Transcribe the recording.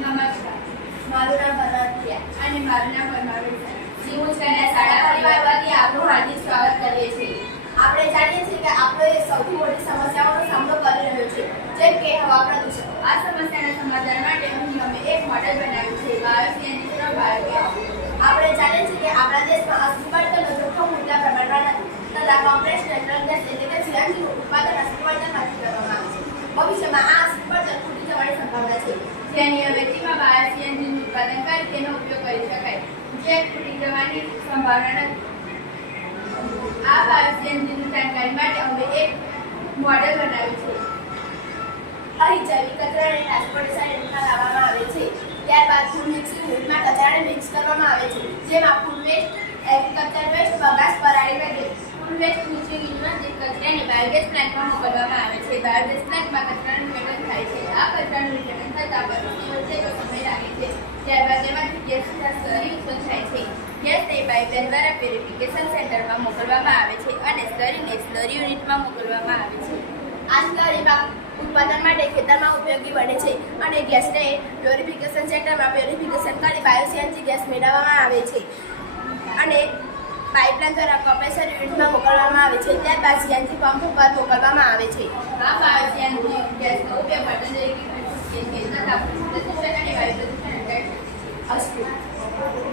નમસ્કાર, મારું નામ ભરતિયા અને મારું નામ પરમાવીર છે. જીવું કન્યા શાળા પરિવાર વતી આપનું હાર્દિક સ્વાગત કરીએ છીએ. આપણે જાણીએ છીએ કે આપણો એ સૌથી મોટી સમસ્યાઓનો સામનો કરી રહ્યો છે, જેમ કે હવા પ્રદૂષણ. આ સમસ્યાના સમાધાન માટે અમે એક મોડેલ બનાવ્યું છે, બાયોસીએનજી બાયોગેસ. આપણે જાણીએ છીએ કે આપણા દેશમાં અસ્તિત્વનો જોખમ મોટા પ્રમાણમાં નથી તથા કોમ્પ્લેક્સ નેચરલ ગેસ એટલે કે સીએનજીનું ઉત્પાદન અસ્તિત્વમાંથી કરવામાં આવે છે. ભવિષ્યમાં આ અસ્તિત્વ ખૂટી જવાની સંભાવના છે, જેની અવેજીમાં બાયોસીએનજીનું ઉત્પાદન કરી તેનો ઉપયોગ કરી શકાય, જે ખૂટી જવાની સંભાવના નથી. આ બાયોસીએનજીની જાણકારી માટે અમે એક મોડેલ બનાવ્યું છે. અહીં જૈવિક કચરાને ટ્રાન્સપોર્ટેશન યુનિટમાં લાવવામાં આવે છે. ત્યારબાદ ફૂડ મિક્સિંગ યુનિટમાં કચરાને મિક્સ કરવામાં આવે છે, જેમાં food waste, agriculture waste, bagasse, પરાળી વગેરે. ફૂડ વેસ્ટ મિક્સિંગ યુનિટમાં કચરાને બાયોગેસ પ્લાન્ટમાં મોકલવામાં આવે છે. બાયોગેસ પ્લાન્ટમાં કચરાનું વિઘટન થાય છે. આ કચરાનું વિઘટન થતાં પછીની વચ્ચે સમય લાગે છે. ત્યારબાદ તેમાંથી ગેસ સ્લરી ઉત્પન્ન થાય છે. ગેસને પાઇપલાઇન દ્વારા પ્યુરિફિકેશન સેન્ટરમાં મોકલવામાં આવે છે અને સ્લરીને સ્લરી યુનિટમાં મોકલવામાં આવે છે. આ સ્લરીમાં ઉત્પાદન માટે ખેતરમાં ઉપયોગી બને છે અને ગેસને પ્યુરિફિકેશન સેન્ટરમાં પ્યુરિફિકેશન કરી બાયોસીએનજી ગેસ મેળવવામાં આવે છે અને પાઇપલાઇન દ્વારા કમ્પ્રેસર યુનિટમાં મોકલવામાં આવે છે. ત્યારબાદ સીએનજી પંપ પર મોકલવામાં આવે છે. આ બાયોસીએનજી ગેસનો ઉપયોગ બળતણ તરીકે કરી શકીએ છીએ તથા પ્રદૂષણ અને વાયુ પ્રદૂષણ અટકાવી શકીએ છીએ.